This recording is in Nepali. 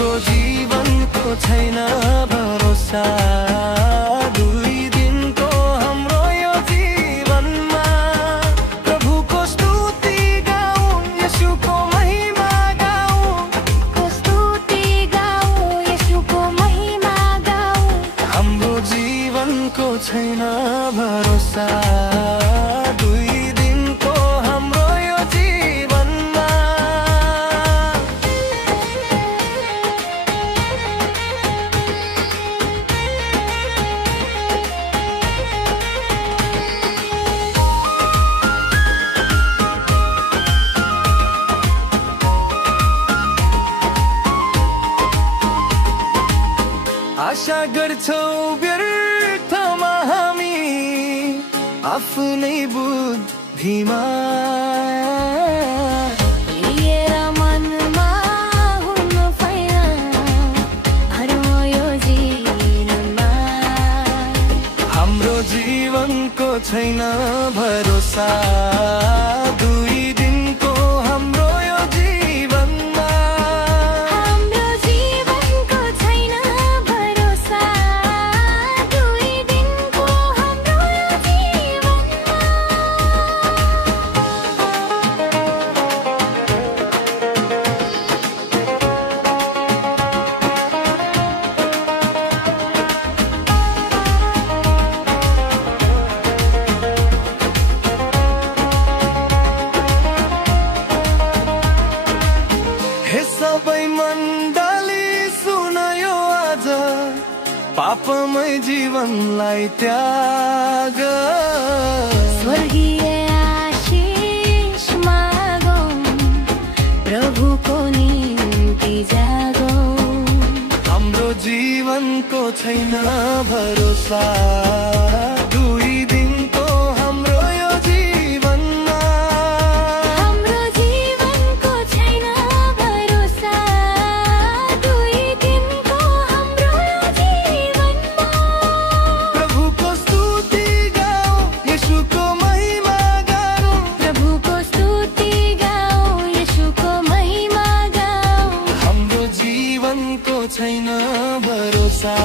हाम्रो जीवनको छैन भरोसा दुई दिनको हाम्रो यो जीवनमा प्रभुको स्तुति गाउँ येशूको महिमा गाउँ स्तुति गाउँ येशूको महिमा गाउँ हाम्रो जीवनको छैन भरोसा दुई दिनको हाम्रो यो जीवनमा आशा गर्छौ व्यर्थमा हामी आफ्नै बुद्धिमा लिएर मनमा हुनु भएन हरौँ यो जीवनमा हाम्रो जीवनको छैन भरोसा दुई दिनको हाम्रो यो जीवनमा हाम्रो जीवनको छैन भरोसा दुई दिनको हाम्रो यो जीवनमा हे सबै मण्डली सुन यो आज पापमय जीवनलाई त्याग स्वर्गीय आशीष मागौँ प्रभुको निम्ति जागौँ हाम्रो जीवनको छैन भरोसा दुई दिनको हाम्रो यो जीवनमा हाम्रो जीवनको छैन भरोसा दुई दिनको हाम्रो यो जीवनमा प्रभुको स्तुति गाउँ येशूको महिमा गाउँ प्रभुको स्तुति गाउँ येशूको महिमा गाउँ हाम्रो जीवनको छैन भरोसा